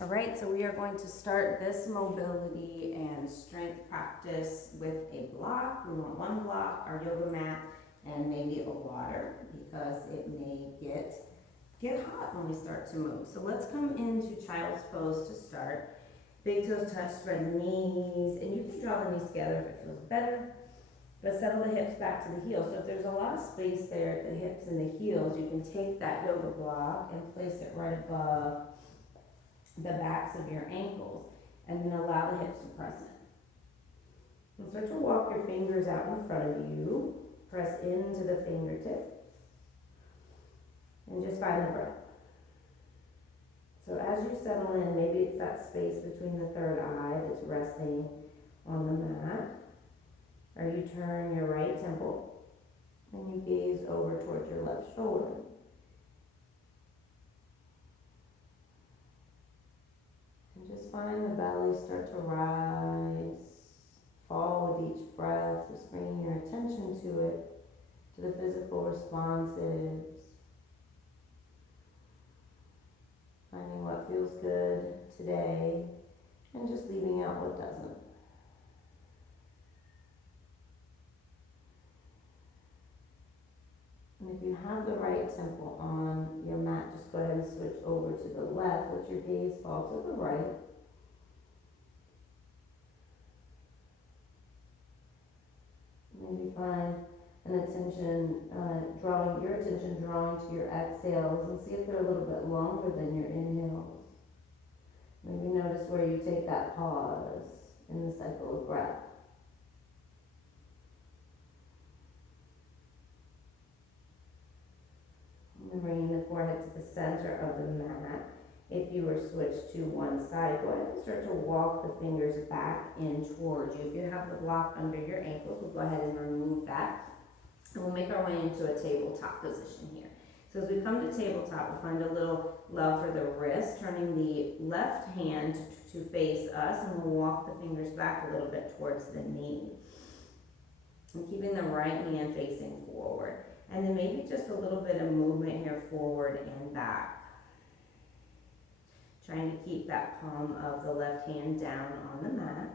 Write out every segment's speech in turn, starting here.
All right, so we are going to start this mobility and strength practice with a block. We want one block, our yoga mat, and maybe a water because it may get hot when we start to move. So let's come into child's pose to start. Big toes touch, spread the knees, and you can draw the knees together if it feels better, but settle the hips back to the heels. So if there's a lot of space there at the hips and the heels, you can take that yoga block and place it right above the backs of your ankles, and then allow the hips to press in. And start to walk your fingers out in front of you, press into the fingertips, and just find the breath. So as you settle in, maybe it's that space between the third eye that's resting on the mat, or you turn your right temple and you gaze over towards your left shoulder. And just find the belly start to rise, fall with each breath, just bringing your attention to it, to the physical responses, finding what feels good today, and just leaving out what doesn't. And if you have the right temple on your mat, just go ahead and switch over to the left, let your gaze fall to the right. Maybe find an attention, your attention drawing to your exhales, and see if they're a little bit longer than your inhales. Maybe notice where you take that pause in the cycle of breath. And bringing the forehead to the center of the mat. If you were switched to one side, go ahead and start to walk the fingers back in towards you. If you have the block under your ankles, we'll go ahead and remove that. And we'll make our way into a tabletop position here. So as we come to tabletop, we'll find a little love for the wrist, turning the left hand to face us, and we'll walk the fingers back a little bit towards the knee. And keeping the right hand facing forward. And then maybe just a little bit of movement here forward and back. Trying to keep that palm of the left hand down on the mat.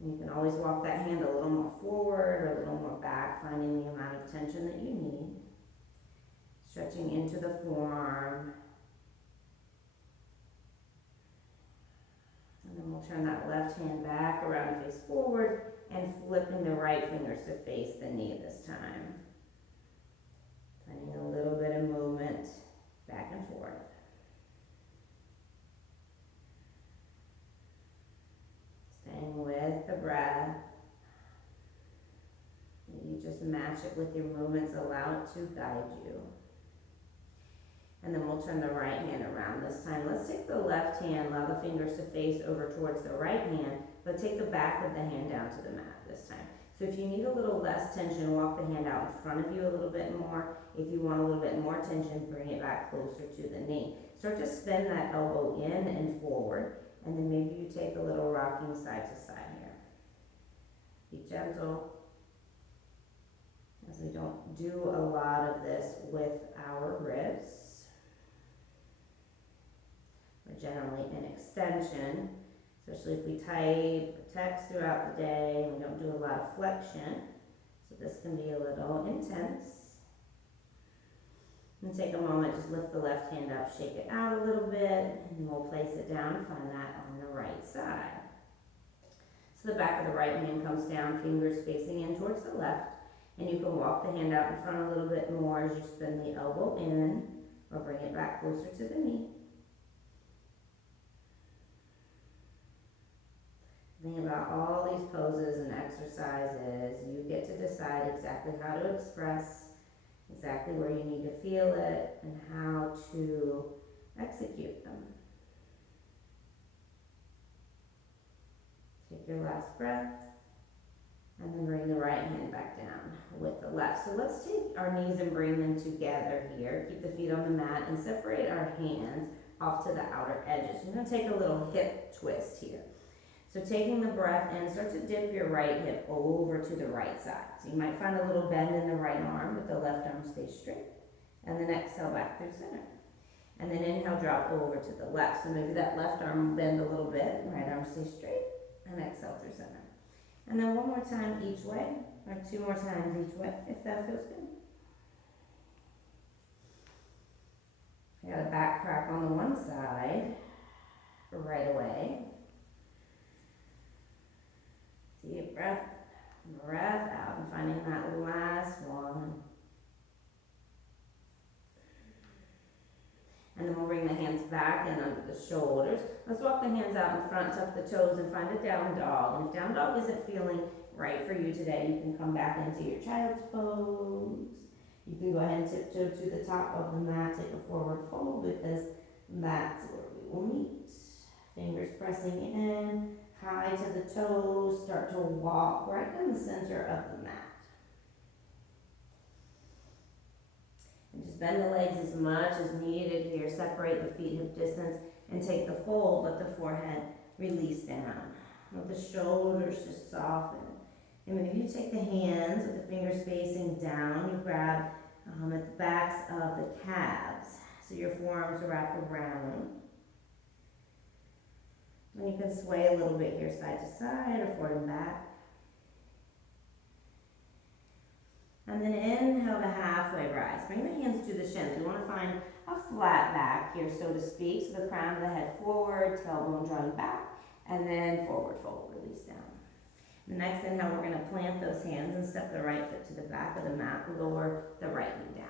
And you can always walk that hand a little more forward or a little more back, finding the amount of tension that you need. Stretching into the forearm. And then we'll turn that left hand back around and face forward, and flipping the right fingers to face the knee this time. Finding a little bit of movement back and forth. Staying with the breath. You just match it with your movements, allow it to guide you. And then we'll turn the right hand around this time. Let's take the left hand, allow the fingers to face over towards the right hand, but take the back of the hand down to the mat this time. So if you need a little less tension, walk the hand out in front of you a little bit more. If you want a little bit more tension, bring it back closer to the knee. Start to spin that elbow in and forward, and then maybe you take a little rocking side to side here. Be gentle, as we don't do a lot of this with our wrists. We're generally in extension, especially if we type or text throughout the day. We don't do a lot of flexion, so this can be a little intense. And take a moment, just lift the left hand up, shake it out a little bit, and then we'll place it down and find that on the right side. So the back of the right hand comes down, fingers facing in towards the left, and you can walk the hand out in front a little bit more as you spin the elbow in, or bring it back closer to the knee. Think about all these poses and exercises. You get to decide exactly how to express, exactly where you need to feel it, and how to execute them. Take your last breath, and then bring the right hand back down with the left. So let's take our knees and bring them together here. Keep the feet on the mat and separate our hands off to the outer edges. You're going to take a little hip twist here. So taking the breath in, start to dip your right hip over to the right side. So you might find a little bend in the right arm, but the left arm stays straight. And then exhale back through center. And then inhale, drop over to the left. So maybe that left arm will bend a little bit, right arm stay straight, and exhale through center. And then one more time each way, or 2 more times each way, if that feels good. I got a back crack on the one side, right away. Deep breath, breath out, and finding that last one. And then we'll bring the hands back in under the shoulders. Let's walk the hands out in front, tuck the toes, and find a down dog. And if down dog isn't feeling right for you today, you can come back into your child's pose. You can go ahead and tiptoe to the top of the mat, take a forward fold, because that's where we will meet. Fingers pressing in, high to the toes, start to walk right in the center of the mat. And just bend the legs as much as needed here, separate the feet hip distance, and take the fold, let the forehead release down. Let the shoulders just soften. And maybe you take the hands with the fingers facing down, you grab at the backs of the calves, so your forearms wrap around. And you can sway a little bit here, side to side or forward and back. And then inhale to halfway rise. Bring the hands to the shins. We want to find a flat back here, so to speak. So the crown of the head forward, tailbone drawing back, and then forward fold, release down. The next inhale, we're going to plant those hands and step the right foot to the back of the mat, lower the right knee down.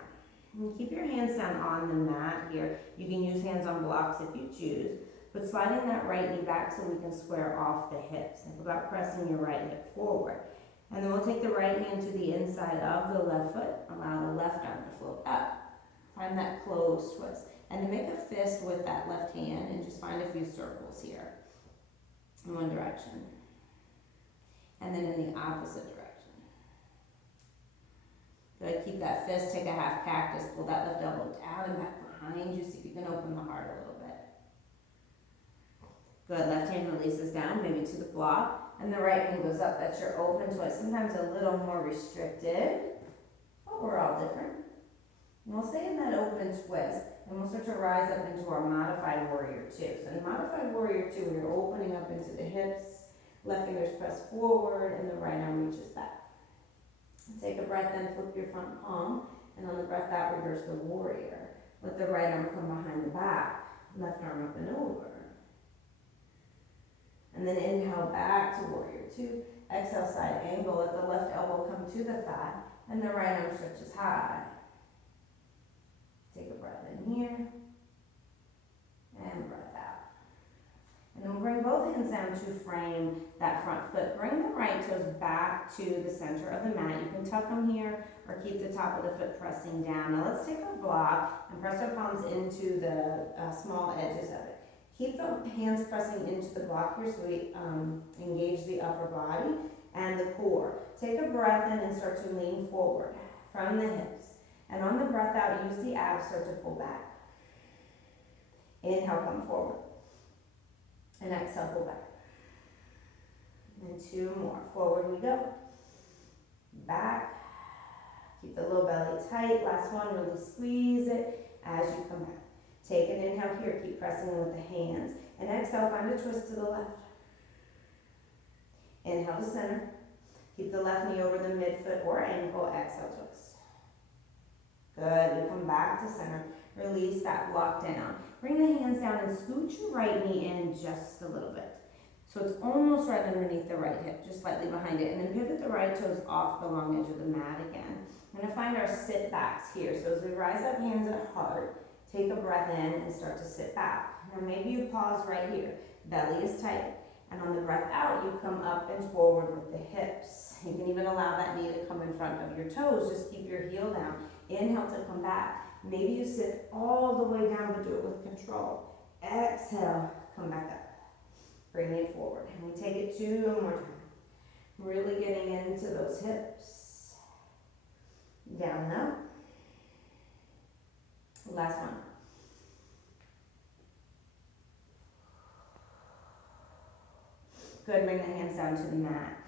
And keep your hands down on the mat here. You can use hands on blocks if you choose, but sliding that right knee back so we can square off the hips. Think about pressing your right hip forward. And then we'll take the right hand to the inside of the left foot, allow the left arm to float up. Find that closed twist. And then make a fist with that left hand and just find a few circles here in one direction. And then in the opposite direction. Good, keep that fist, take a half cactus, pull that left elbow down and back behind you, see if you can open the heart a little bit. Good, left hand releases down, maybe to the block, and the right hand goes up. That's your open twist, sometimes a little more restricted, but we're all different. And we'll stay in that open twist, and we'll start to rise up into our modified warrior two. So in modified warrior two, we're opening up into the hips, left fingers press forward, and the right arm reaches back. Take a breath in, flip your front palm, and on the breath out, reverse the warrior. Let the right arm come behind the back, left arm up and over. And then inhale back to warrior two. Exhale, side angle. Let the left elbow come to the thigh, and the right arm stretches high. Take a breath in here, and breath out. And then we'll bring both hands down to frame that front foot. Bring the right toes back to the center of the mat. You can tuck them here or keep the top of the foot pressing down. Now let's take our block and press our palms into the small edges of it. Keep the hands pressing into the block here so we engage the upper body and the core. Take a breath in and start to lean forward from the hips. And on the breath out, use the abs, start to pull back. Inhale, come forward. And exhale, pull back. And two more. Forward we go. Back. Keep the low belly tight. Last one, really squeeze it as you come back. Take an inhale here. Keep pressing in with the hands. And exhale, find a twist to the left. Inhale to center. Keep the left knee over the midfoot or ankle. Exhale, twist. Good. We come back to center. Release that block down. Bring the hands down and scoot your right knee in just a little bit. So it's almost right underneath the right hip, just slightly behind it. And then pivot the right toes off the long edge of the mat again. We're going to find our sit backs here. So as we rise up, hands at heart, take a breath in and start to sit back. Now maybe you pause right here. Belly is tight. And on the breath out, you come up and forward with the hips. You can even allow that knee to come in front of your toes. Just keep your heel down. Inhale to come back. Maybe you sit all the way down, but do it with control. Exhale, come back up. Bring it forward. And we take it 2 more times. Really getting into those hips. Down and up. Last one. Good, bring the hands down to the mat.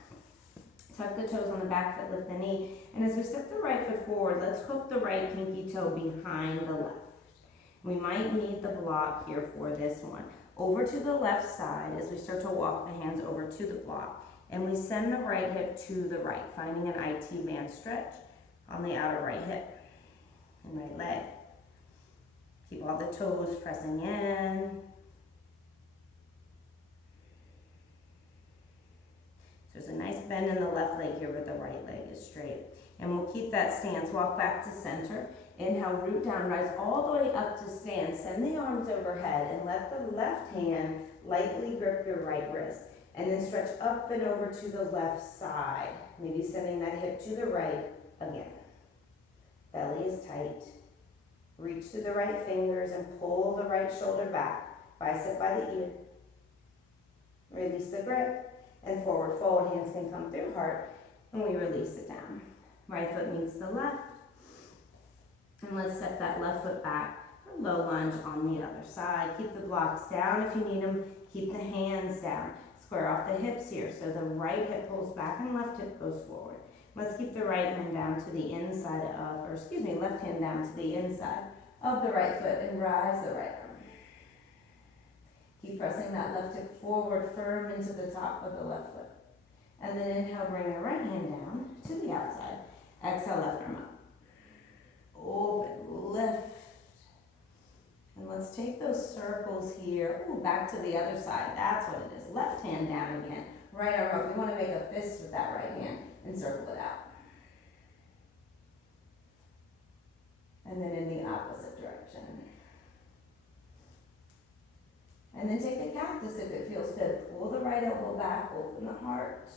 Tuck the toes on the back foot, lift the knee. And as we step the right foot forward, let's hook the right pinky toe behind the left. We might need the block here for this one. Over to the left side as we start to walk the hands over to the block. And we send the right hip to the right, finding an IT band stretch on the outer right hip and right leg. Keep all the toes pressing in. There's a nice bend in the left leg here, but the right leg is straight. And we'll keep that stance. Walk back to center. Inhale, root down, rise all the way up to stand. Send the arms overhead and let the left hand lightly grip your right wrist. And then stretch up and over to the left side. Maybe sending that hip to the right again. Belly is tight. Reach to the right fingers and pull the right shoulder back. Bicep by the ear. Release the grip. And forward fold. Hands can come through heart. And we release it down. Right foot meets the left. And let's step that left foot back for low lunge on the other side. Keep the blocks down if you need them. Keep the hands down. Square off the hips here. So the right hip pulls back and left hip goes forward. Let's keep the right hand down to the inside of, left hand down to the inside of the right foot and rise the right arm. Keep pressing that left hip forward, firm into the top of the left foot. And then inhale, bring the right hand down to the outside. Exhale, left arm up. Open, lift. And let's take those circles here. Ooh, back to the other side. That's what it is. Left hand down again. Right arm up. We want to make a fist with that right hand and circle it out. And then in the opposite direction. And then take the cactus if it feels good. Pull the right elbow back, open the heart.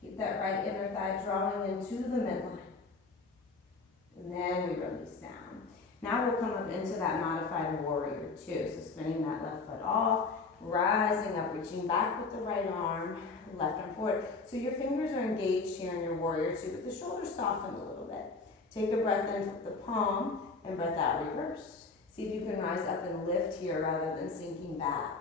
Keep that right inner thigh drawing into the midline. And then we release down. Now we'll come up into that modified warrior two. So spinning that left foot off, rising up, reaching back with the right arm, left arm forward. So your fingers are engaged here in your warrior two, but the shoulders soften a little bit. Take a breath in with the palm and breath out, reverse. See if you can rise up and lift here rather than sinking back.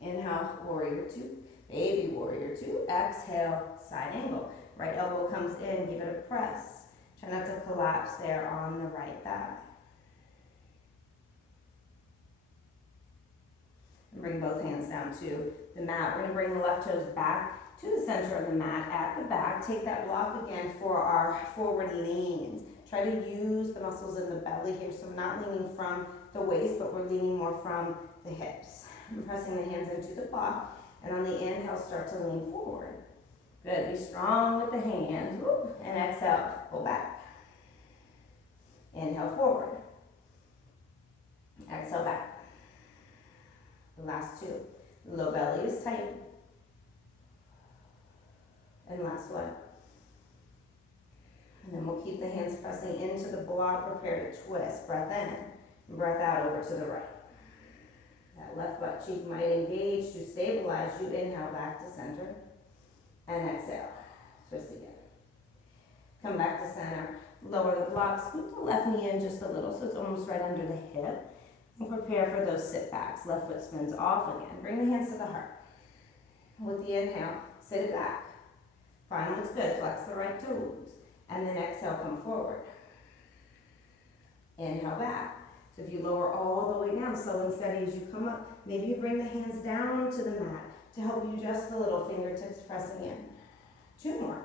Inhale, warrior two, baby warrior two. Exhale, side angle. Right elbow comes in, give it a press. Try not to collapse there on the right thigh. And bring both hands down to the mat. We're going to bring the left toes back to the center of the mat at the back. Take that block again for our forward leans. Try to use the muscles in the belly here. So I'm not leaning from the waist, but we're leaning more from the hips. I'm pressing the hands into the block. And on the inhale, start to lean forward. Good. Be strong with the hands. Whoop. And exhale, pull back. Inhale forward. Exhale back. The last two. Low belly is tight. And last one. And then we'll keep the hands pressing into the block. Prepare to twist. Breath in. Breath out over to the right. That left butt cheek might engage to stabilize you. Inhale back to center. And exhale. Twist again. Come back to center. Lower the block. Scoop the left knee in just a little so it's almost right under the hip. And prepare for those sit backs. Left foot spins off again. Bring the hands to the heart. With the inhale, sit it back. Find what's good. Flex the right toes. And then exhale, come forward. Inhale back. So if you lower all the way down, slow and steady as you come up, maybe you bring the hands down to the mat to help you adjust the little fingertips pressing in. Two more.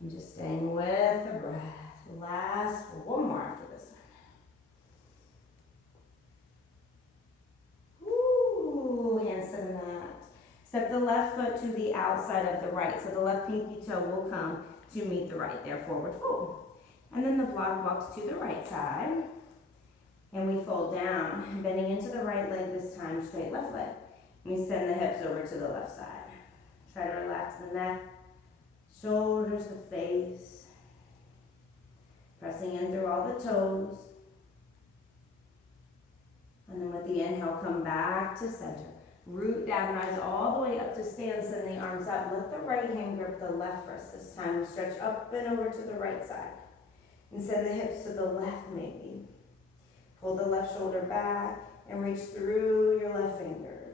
And just staying with the breath. Last, one more after this one. Ooh, hands to the mat. Step the left foot to the outside of the right. So the left pinky toe will come to meet the right there, forward fold. And then the block walks to the right side. And we fold down, bending into the right leg this time, straight left leg. And we send the hips over to the left side. Try to relax the neck, shoulders, the face. Pressing in through all the toes. And then with the inhale, come back to center. Root down, rise all the way up to stand, send the arms up. Let the right hand grip the left wrist this time. Stretch up and over to the right side. And send the hips to the left maybe. Pull the left shoulder back and reach through your left fingers.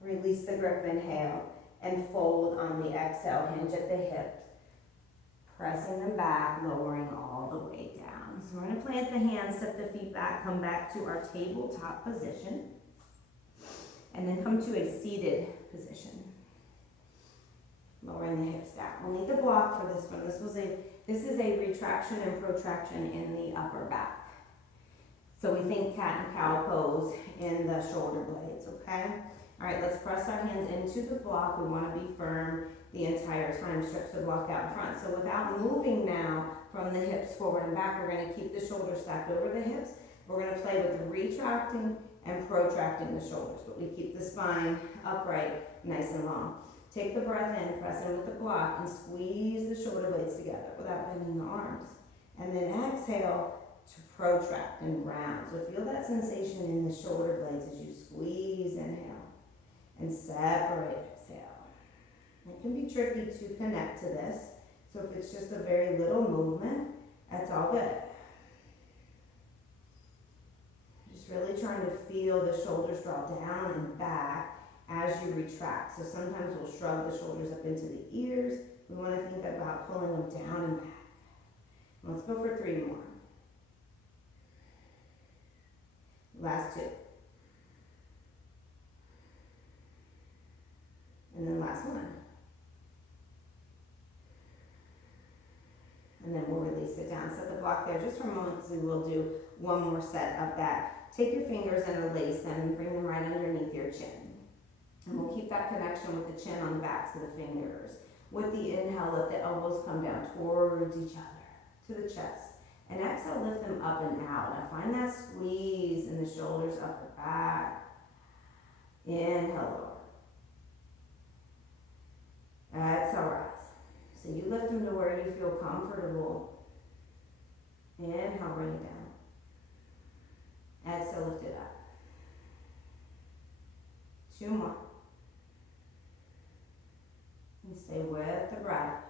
Release the grip, inhale, and fold on the exhale, hinge at the hip, pressing them back, lowering all the way down. So we're gonna plant the hands, step the feet back, come back to our tabletop position, and then come to a seated position. Lowering the hips down. We'll need the block for this one. This is a retraction and protraction in the upper back. So we think cat and cow pose in the shoulder blades, okay? All right, let's press our hands into the block. We want to be firm the entire time. Stretch the block out in front. So without moving now from the hips forward and back, we're going to keep the shoulders stacked over the hips. We're going to play with the retracting and protracting the shoulders, but we keep the spine upright, nice and long. Take the breath in, press in with the block, and squeeze the shoulder blades together without bending the arms. And then exhale to protract and round. So feel that sensation in the shoulder blades as you squeeze, inhale, and separate, exhale. It can be tricky to connect to this, so if it's just a very little movement, that's all good. Just really trying to feel the shoulders draw down and back as you retract. So sometimes we'll shrug the shoulders up into the ears. We want to think about pulling them down and back. Let's go for 3 more. Last 2. And then last one. And then we'll release it down. Set the block there just for a moment because we will do one more set of that. Take your fingers and release them and bring them right underneath your chin. And we'll keep that connection with the chin on the backs of the fingers. With the inhale, let the elbows come down towards each other, to the chest. And exhale, lift them up and out. Now find that squeeze in the shoulders, up and back. Inhale, lower. Exhale, rise. So you lift them to where you feel comfortable. Inhale, bring it down. Exhale, lift it up. 2 more. And stay with the breath.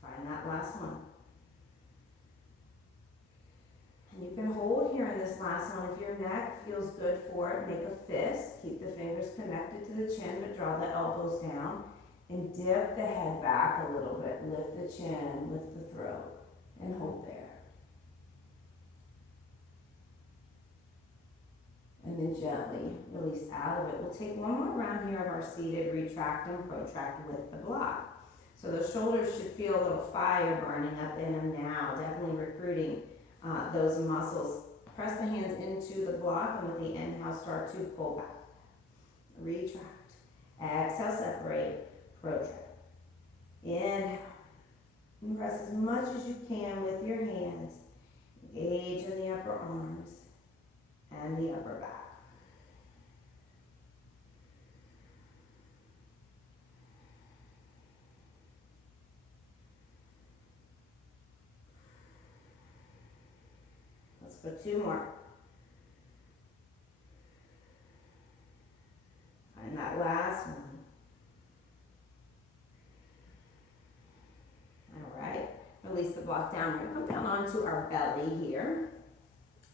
Find that last one. And you can hold here in this last one. If your neck feels good for it, make a fist. Keep the fingers connected to the chin, but draw the elbows down. And dip the head back a little bit. Lift the chin, lift the throat, and hold there. And then gently release out of it. We'll take one more round here of our seated retract and protract with the block. So the shoulders should feel a little fire burning up in them now, definitely recruiting those muscles. Press the hands into the block, and with the inhale, start to pull back. Retract. Exhale, separate, protract. Inhale. And press as much as you can with your hands. Engage in the upper arms and the upper back. Let's go 2 more. Find that last one. All right, release the block down. We're gonna come down onto our belly here.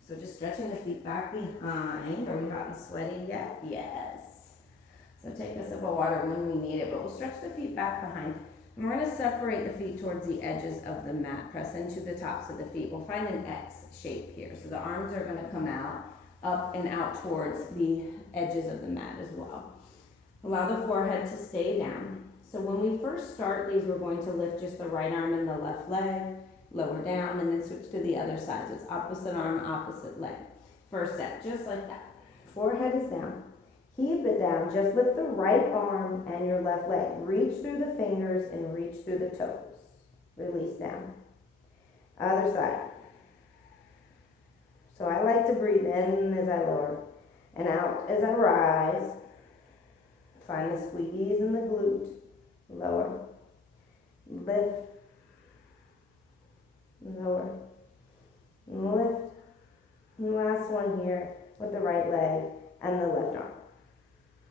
So just stretching the feet back behind. Are we hot and sweaty yet? Yes. So take a sip of water when we need it, but we'll stretch the feet back behind. And we're going to separate the feet towards the edges of the mat. Press into the tops of the feet. We'll find an X shape here. So the arms are going to come out, up and out towards the edges of the mat as well. Allow the forehead to stay down. So when we first start these, we're going to lift just the right arm and the left leg, lower down, and then switch to the other side. So it's opposite arm, opposite leg. First set, just like that. Forehead is down. Keep it down. Just lift the right arm and your left leg. Reach through the fingers and reach through the toes. Release down. Other side. So I like to breathe in as I lower and out as I rise. Find the squeeze in the glute. Lower. Lift. Lower. Lift. And last one here with the right leg and the left arm.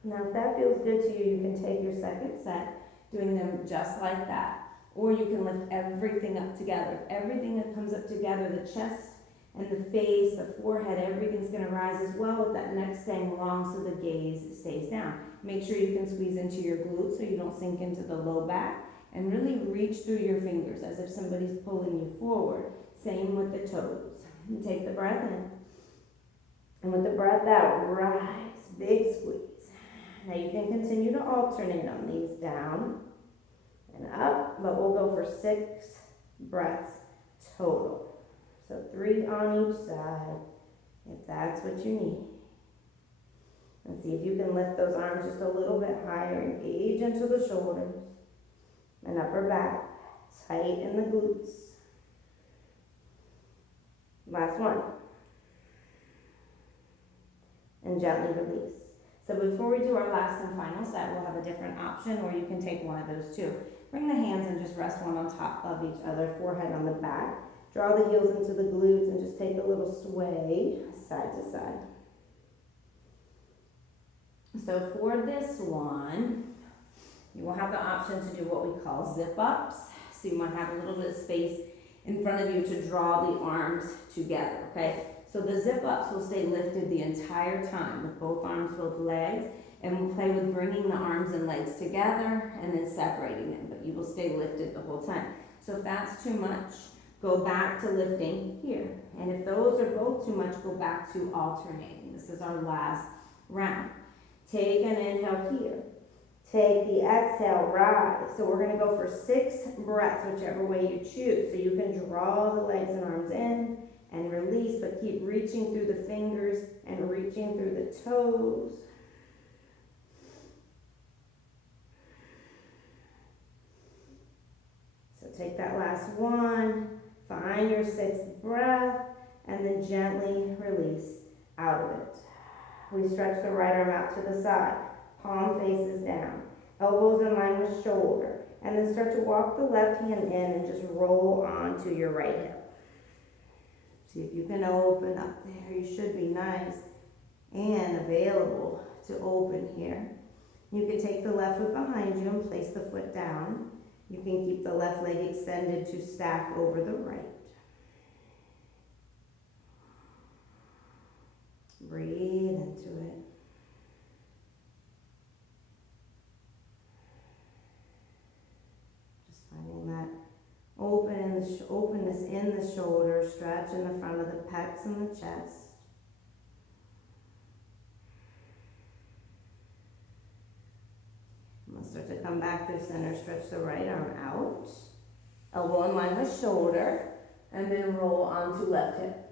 Now if that feels good to you, you can take your second set, doing them just like that. Or you can lift everything up together. If everything that comes up together, the chest And the face, the forehead, everything's gonna rise as well with that neck staying long so the gaze stays down. Make sure you can squeeze into your glutes so you don't sink into the low back, and really reach through your fingers as if somebody's pulling you forward. Same with the toes. And take the breath in. And with the breath out, rise, big squeeze. Now you can continue to alternate on these, down and up, but we'll go for 6 breaths total. So 3 on each side, if that's what you need. And see if you can lift those arms just a little bit higher, engage into the shoulders and upper back, tight in the glutes. Last one. And gently release. So before we do our last and final set, we'll have a different option, or you can take one of those two. Bring the hands and just rest one on top of each other, forehead on the back. Draw the heels into the glutes and just take a little sway side to side. So for this one, you will have the option to do what we call zip ups. So you might have a little bit of space in front of you to draw the arms together, okay? So the zip ups will stay lifted the entire time with both arms, both legs, and we'll play with bringing the arms and legs together and then separating them, but you will stay lifted the whole time. So if that's too much, go back to lifting here. And if those are both too much, go back to alternating. This is our last round. Take an inhale here. Take the exhale, rise. So we're gonna go for 6 breaths, whichever way you choose. So you can draw the legs and arms in and release, but keep reaching through the fingers and reaching through the toes. So take that last one, find your 6th breath, and then gently release out of it. We stretch the right arm out to the side, palm faces down, elbows in line with shoulder, and then start to walk the left hand in and just roll onto your right hip. See if you can open up there. You should be nice and available to open here. You can take the left foot behind you and place the foot down. You can keep the left leg extended to stack over the right. Breathe into it. Just finding that openness in the shoulders, stretch in the front of the pecs and the chest. I'm going to start to come back through center, stretch the right arm out, elbow in line with shoulder, and then roll onto left hip.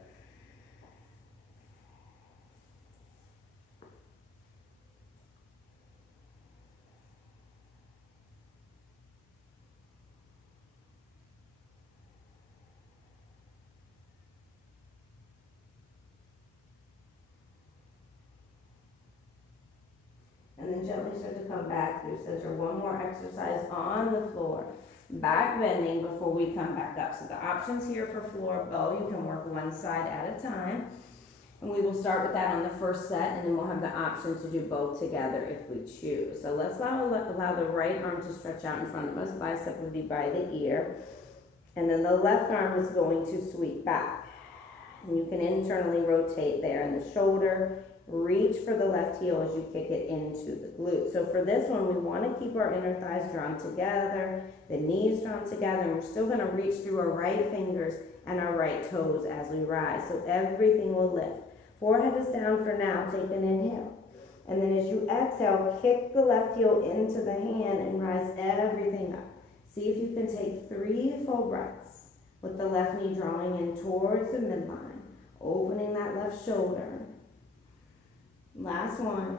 And then gently start to come back through center. One more exercise on the floor. Back bending before we come back up. So the options here for floor bow, you can work one side at a time. And we will start with that on the first set, and then we'll have the option to do both together if we choose. So let's allow the right arm to stretch out in front of us. Bicep would be by the ear. And then the left arm is going to sweep back. And you can internally rotate there in the shoulder. Reach for the left heel as you kick it into the glute. So for this one, we want to keep our inner thighs drawn together, the knees drawn together, and we're still going to reach through our right fingers and our right toes as we rise. So everything will lift. Forehead is down for now. Take an inhale. And then as you exhale, kick the left heel into the hand and rise everything up. See if you can take 3 full breaths with the left knee drawing in towards the midline, opening that left shoulder. Last one.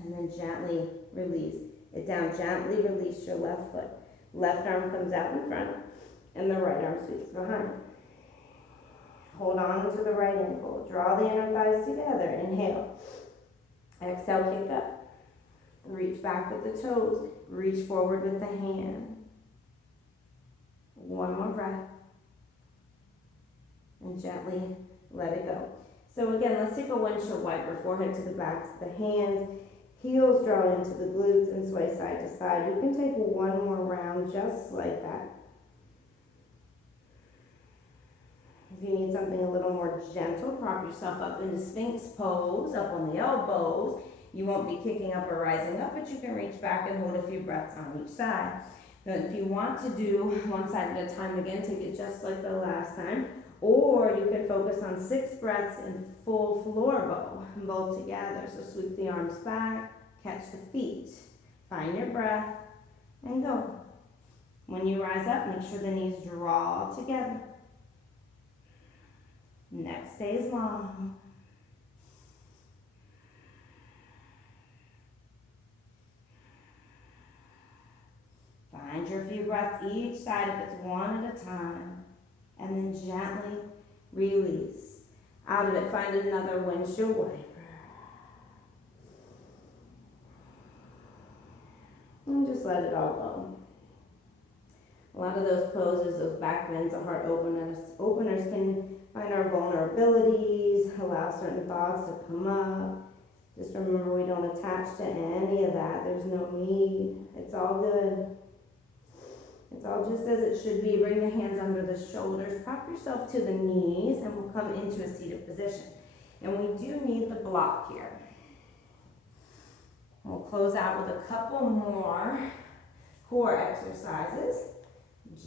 And then gently release it down. Gently release your left foot. Left arm comes out in front and the right arm sweeps behind. Hold on to the right ankle. Draw the inner thighs together. Inhale. Exhale, kick up. Reach back with the toes. Reach forward with the hand. One more breath. And gently let it go. So again, let's take a windshield wiper, forehead to the backs of the hands, heels drawn into the glutes and sway side to side. You can take one more round just like that. If you need something a little more gentle, prop yourself up into Sphinx pose, up on the elbows. You won't be kicking up or rising up, but you can reach back and hold a few breaths on each side. Now, if you want to do one side at a time again, take it just like the last time. Or you can focus on 6 breaths in full floor bow, both together. So sweep the arms back, catch the feet, find your breath, and go. When you rise up, make sure the knees draw together. Neck stays long. Find your few breaths each side if it's one at a time. And then gently release. Out of it, find another windshield wiper. And just let it all go. A lot of those poses, those back bends, the heart openers can find our vulnerabilities, allow certain thoughts to come up. Just remember, we don't attach to any of that. There's no need. It's all good. It's all just as it should be. Bring the hands under the shoulders. Prop yourself to the knees, and we'll come into a seated position. And we do need the block here. We'll close out with a couple more core exercises.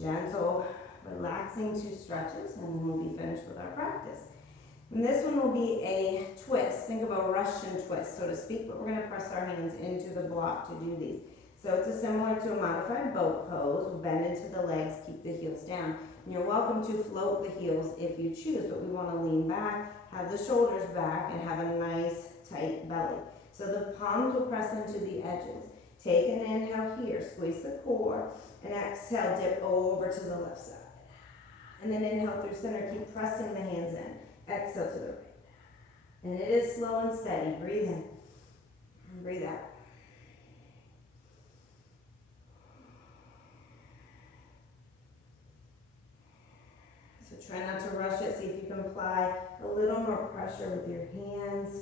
Gentle, relaxing 2 stretches, and then we'll be finished with our practice. And this one will be a twist. Think of a Russian twist, so to speak, but we're going to press our hands into the block to do these. So it's similar to a modified boat pose. We'll bend into the legs, keep the heels down. And you're welcome to float the heels if you choose, but we want to lean back, have the shoulders back, and have a nice tight belly. So the palms will press into the edges. Take an inhale here, squeeze the core, and exhale, dip over to the left side. And then inhale through center, keep pressing the hands in. Exhale to the right. And it is slow and steady. Breathe in and breathe out. So try not to rush it. See if you can apply a little more pressure with your hands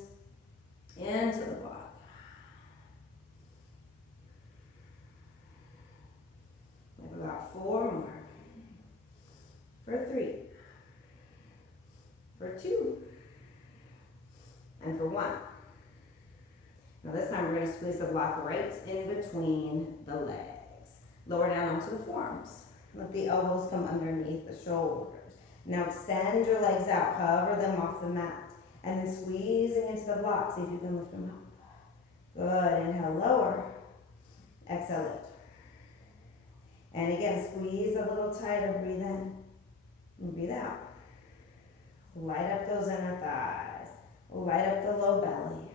into the block. We have about 4 more. For 3. For 2. And for 1. Now this time we're going to squeeze the block right in between the legs. Lower down onto the forearms. Let the elbows come underneath the shoulders. Now extend your legs out, hover them off the mat. And then squeezing into the block, see if you can lift them up. Good, inhale, lower. Exhale, lift. And again, squeeze a little tighter, breathe in. And breathe out. Light up those inner thighs. Light up the low belly.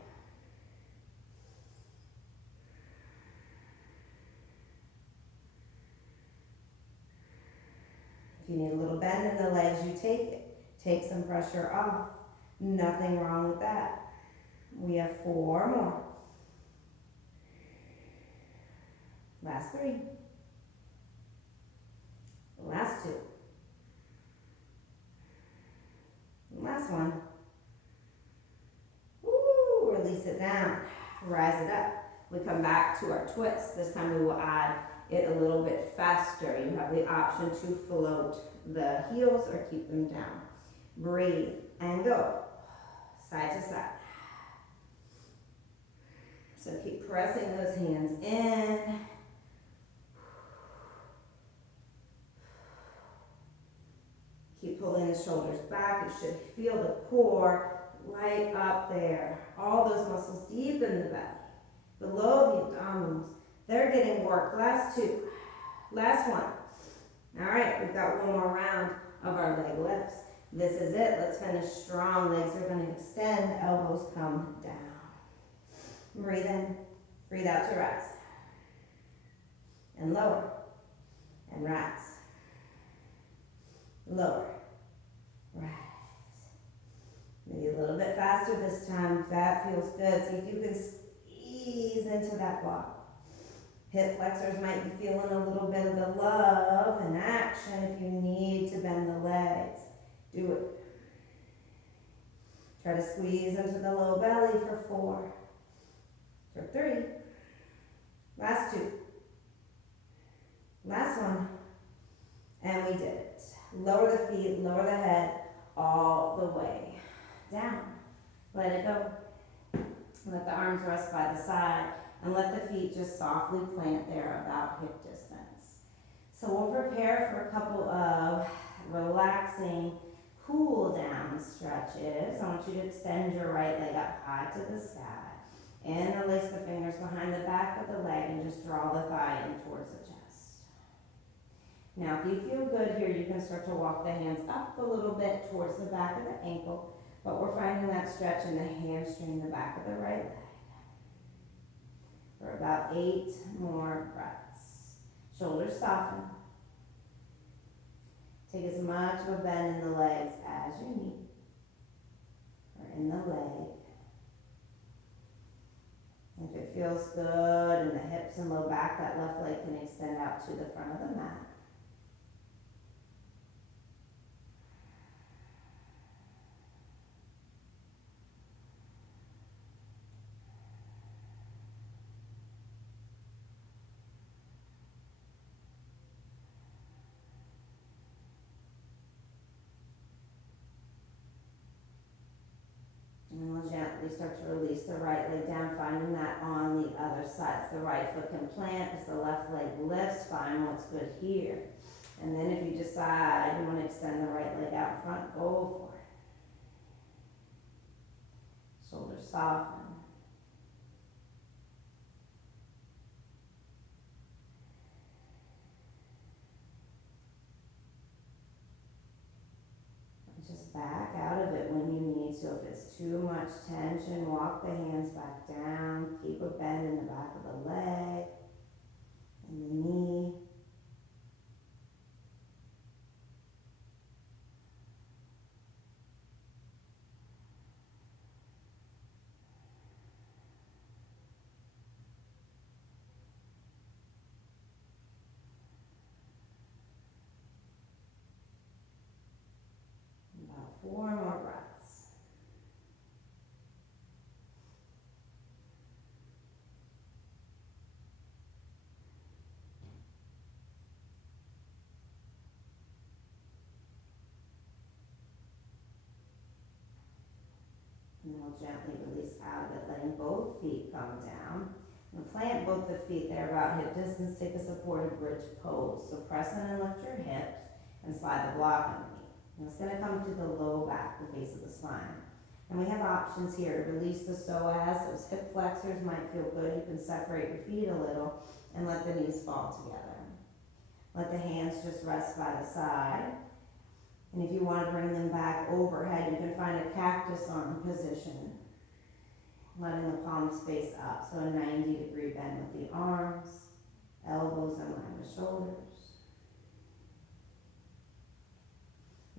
If you need a little bend in the legs, you take it. Take some pressure off. Nothing wrong with that. We have 4 more. Last 3. Last 2. Last 1. Woo, release it down. Rise it up. We come back to our twist. This time we will add it a little bit faster. You have the option to float the heels or keep them down. Breathe and go. Side to side. So keep pressing those hands in. Keep pulling the shoulders back. You should feel the core light up there. All those muscles deep in the belly. Below the abdominals. They're getting work. Last 2. Last 1. All right, we've got 1 more round of our leg lifts. This is it. Let's finish strong. Legs are going to extend. Elbows come down. Breathe in. Breathe out to rise. And lower. And rise. Lower. Rise. Maybe a little bit faster this time if that feels good. See if you can squeeze into that block. Hip flexors might be feeling a little bit of the love and action if you need to bend the legs. Do it. Try to squeeze into the low belly for 4. For 3. Last 2. Last 1. And we did it. Lower the feet, lower the head. all the way down. Let it go. Let the arms rest by the side and let the feet just softly plant there about hip distance. So we'll prepare for a couple of relaxing cool down stretches. I want you to extend your right leg up high to the sky. Interlace the fingers behind the back of the leg and just draw the thigh in towards the chest. Now, if you feel good here, you can start to walk the hands up a little bit towards the back of the ankle, but we're finding that stretch in the hamstring, the back of the right leg. For about 8 more breaths. Shoulders soften. Take as much of a bend in the legs as you need, or in the leg. If it feels good in the hips and low back, that left leg can extend out to the front of the mat. And we'll gently start to release the right leg down, finding that on the other side. So the right foot can plant as the left leg lifts. Find what's good here. And then if you decide you want to extend the right leg out in front, go for it. Shoulders soften. Just back out of it when you need to. If it's too much tension, walk the hands back down. Keep a bend in the back of the leg and the knee. About 4 more breaths. And then we'll gently release out of it, letting both feet come down. And plant both the feet there about hip distance. Take a supported bridge pose. So press in and lift your hips and slide the block underneath. And it's going to come to the low back, the base of the spine. And we have options here to release the psoas. Those hip flexors might feel good. You can separate your feet a little and let the knees fall together. Let the hands just rest by the side. And if you want to bring them back overhead, you can find a cactus arm position. Letting the palms face up. So a 90-degree bend with the arms, elbows in line with shoulders.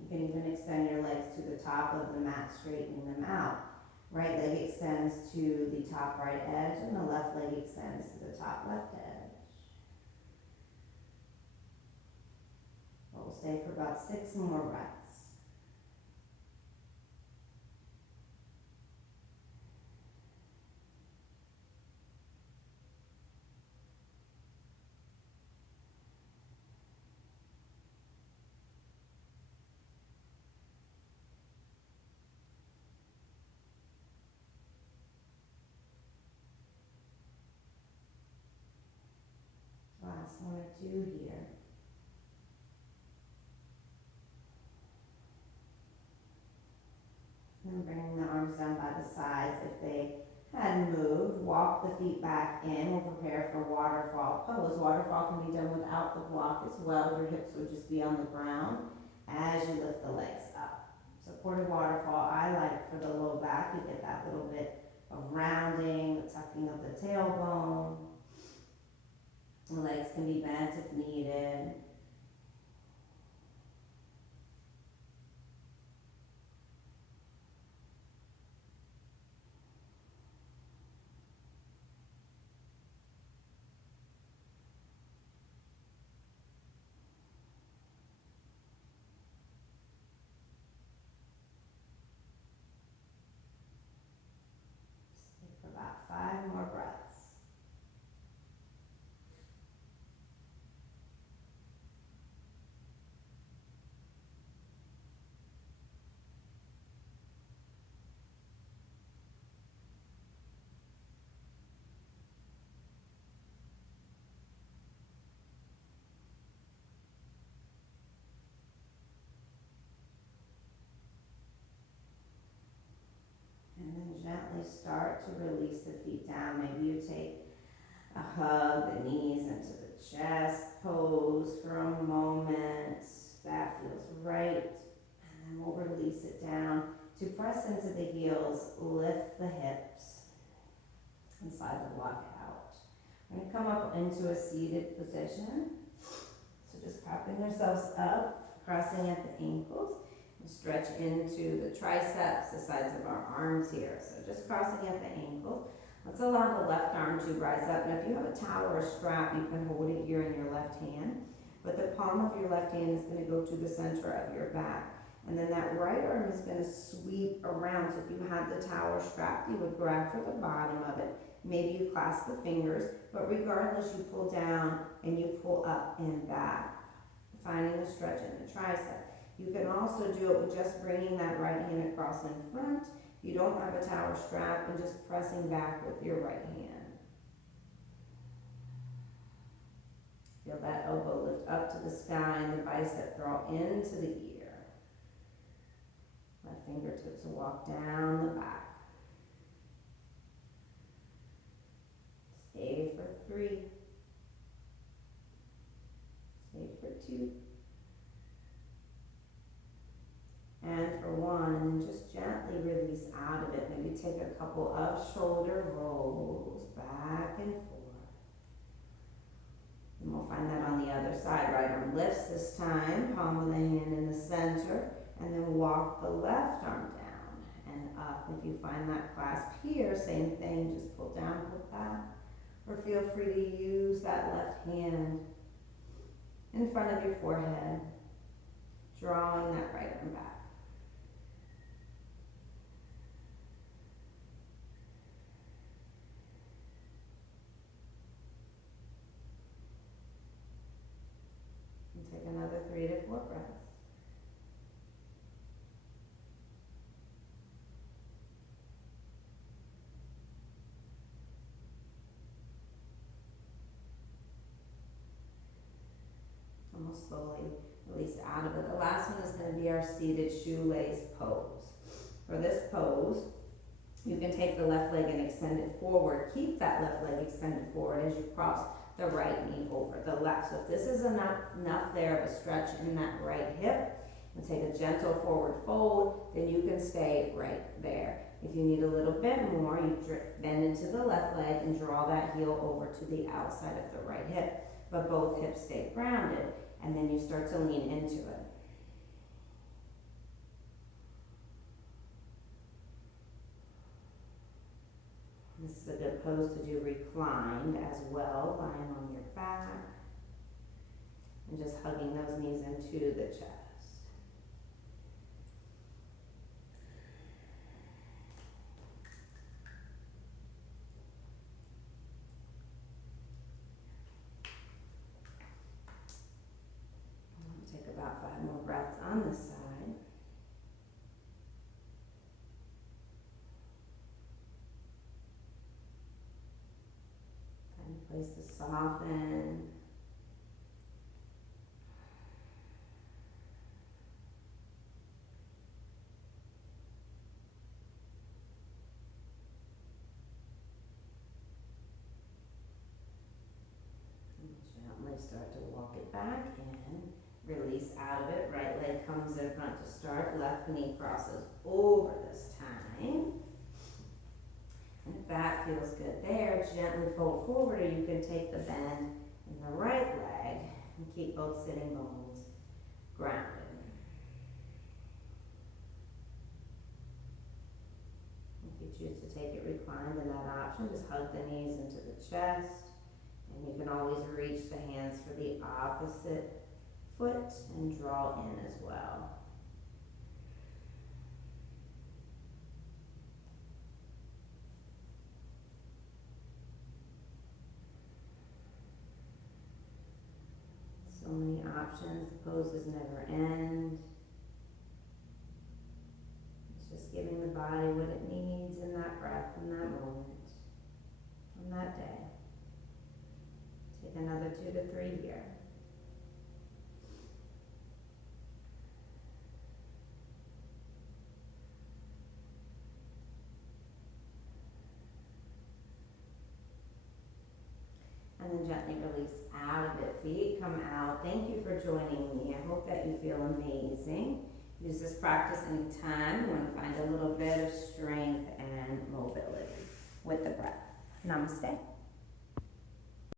You can even extend your legs to the top of the mat, straightening them out. Right leg extends to the top right edge, and the left leg extends to the top left edge. We'll stay for about 6 more breaths. Last 1 or 2 here. And bringing the arms down by the sides. If they hadn't moved, walk the feet back in. We'll prepare for waterfall pose. Waterfall can be done without the block as well. Your hips would just be on the ground as you lift the legs up. Supported waterfall, I like for the low back. You get that little bit of rounding, the tucking of the tailbone. The legs can be bent if needed. Stay for about 5 more breaths. gently start to release the feet down. Maybe you take a hug, the knees into the chest pose for a moment. That feels right. And then we'll release it down to press into the heels, lift the hips, and slide the block out. We're going to come up into a seated position. So just propping ourselves up, crossing at the ankles, and stretch into the triceps, the sides of our arms here. So just crossing at the ankle. Let's allow the left arm to rise up. Now if you have a towel or a strap, you can hold it here in your left hand. But the palm of your left hand is going to go to the center of your back. And then that right arm is going to sweep around. So if you have the towel or strap, you would grab for the bottom of it. Maybe you clasp the fingers, but regardless, you pull down and you pull up and back, finding a stretch in the tricep. You can also do it with just bringing that right hand across in front. If you don't have a towel or strap, and just pressing back with your right hand. Feel that elbow lift up to the sky and the bicep draw into the ear. Let fingertips walk down the back. Stay for 3. Stay for 2. And for 1, and then just gently release out of it. Maybe take a couple of shoulder rolls back and forth. And we'll find that on the other side. Right arm lifts this time, palm of the hand in the center, and then walk the left arm down and up. If you find that clasp here, same thing, just pull down, pull back. Or feel free to use that left hand in front of your forehead, drawing that right arm back. And take another 3 to 4 breaths. And we'll slowly release out of it. The last one is going to be our seated shoelace pose. For this pose, you can take the left leg and extend it forward. Keep that left leg extended forward as you cross the right knee over the left. So if this is enough there of a stretch in that right hip, and take a gentle forward fold, then you can stay right there. If you need a little bit more, you bend into the left leg and draw that heel over to the outside of the right hip. But both hips stay grounded, and then you start to lean into it. This is a good pose to do reclined as well, lying on your back. And just hugging those knees into the chest. Take about 5 more breaths on this side. Find a place to soften. And gently start to walk it back in. Release out of it. Right leg comes in front to start. Left knee crosses over this time. And if that feels good there, gently fold forward, or you can take the bend in the right leg and keep both sitting bones grounded. If you choose to take it reclined, then that option, just hug the knees into the chest. And you can always reach the hands for the opposite foot and draw in as well. So many options, the poses never end. It's just giving the body what it needs in that breath, in that moment, on that day. Take another 2 to 3 here. and then gently release out of it. Feet come out. Thank you for joining me. I hope that you feel amazing. Use this practice anytime you want to find a little bit of strength and mobility with the breath. Namaste.